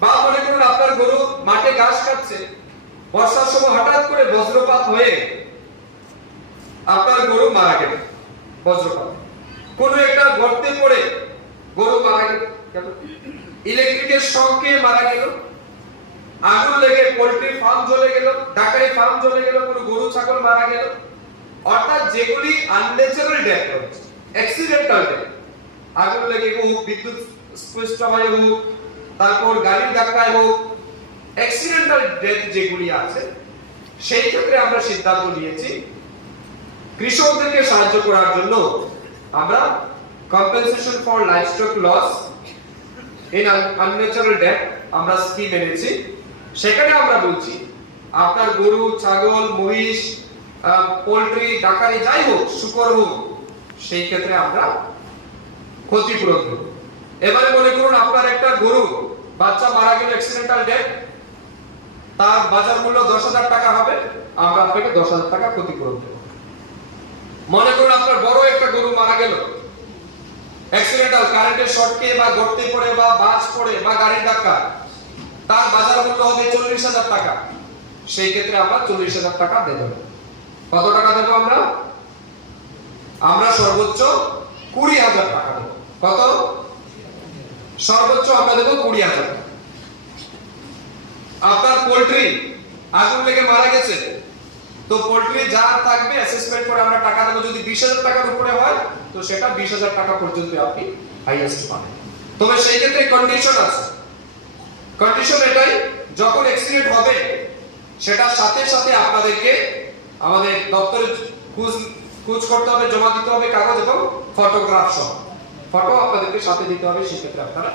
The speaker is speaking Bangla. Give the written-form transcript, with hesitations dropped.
বা মনে করুন আপনার গরু মাঠে ঘাস খাচ্ছে, বর্ষার সময় হঠাৎ করে বজ্রপাত হয়ে আপনার গরু মারা গেল, বজ্রপাত কোন একটা গর্তে পড়ে গরু মারা গেল, ইলেকট্রিকের শকে মারা গেল, আগুন লেগে পোল্ট্রি ফার্ম জ্বলে গেল, ডাকাই ফার্ম জ্বলে গেল, কোনো গরু ছাগল মারা গেল, অর্থাৎ যেগুলি আনন্যাচারাল ডেথ হচ্ছে, অ্যাক্সিডেন্টাল ডেথ, আগুন লেগে হোক, বিদ্যুৎ স্পৃষ্ট হয়ে হোক, তারপর গাড়ির ধাক্কায় হোক, অ্যাক্সিডেন্টাল ডেথ যেগুলি আছে, সেই ক্ষেত্রে আমরা সিদ্ধান্ত নিয়েছি কৃষকদেরকে সাহায্য করার জন্য আমরা compensation for livestock loss in unnatural death আমরা স্কিম এনেছি। সেখানে আমরা বলছি আপনার গরু, ছাগল, মহিষ, পোল্ট্রি, ডাকারি যাই হোক, শুকর হোক, সেই ক্ষেত্রে আমরা ক্ষতিপূরণ দেব। এবারে মনে করুন আপনার একটা গরু বাচ্চা মারা গেল, অ্যাক্সিডেন্টাল ডেথ, তার বাজার মূল্য 10,000 টাকা হবে, আমরা আপনাকে 10,000 টাকা ক্ষতিপূরণ দেব। মনে করুন আপনার বড় একটা গরু মারা গেল, অ্যাক্সিডেন্টাল কারেন্টের শর্টকে বা গর্তে পড়ে বা বাস পড়ে বা গাড়ির ধাক্কা, তার বাজার মূল্য হবে 40,000 টাকা, সেই ক্ষেত্রে আমরা 40,000 টাকা দেব। কত টাকা দেব আমরা? আমরা সর্বোচ্চ 20,000 টাকা দেব। কত? সর্বোচ্চ আমরা দেব 20,000 টাকা। আপনার পোল্ট্রি আগুন লেগে মারা গেছে, তো পোল্ট্রি যা থাকবে অ্যাসেসমেন্ট করে আমরা টাকা দেব। যদি 20,000 টাকার উপরে হয় তো সেটা 20,000 টাকা পর্যন্ত আপনি হাইয়েস্ট পাবেন। তবে সেই ক্ষেত্রে কন্ডিশন আছে। কন্ডিশন এটাই, যখন অ্যাক্সিডেন্ট হবে সেটার সাথে সাথে আপনাদেরকে আমাদের দপ্তরে খোঁজ করতে হবে, জমা দিতে হবে কাগজ এবং ফটোগ্রাফ সহ। ফটো আপনাদেরকে সাথে দিতে হবে, সেক্ষেত্রে আপনারা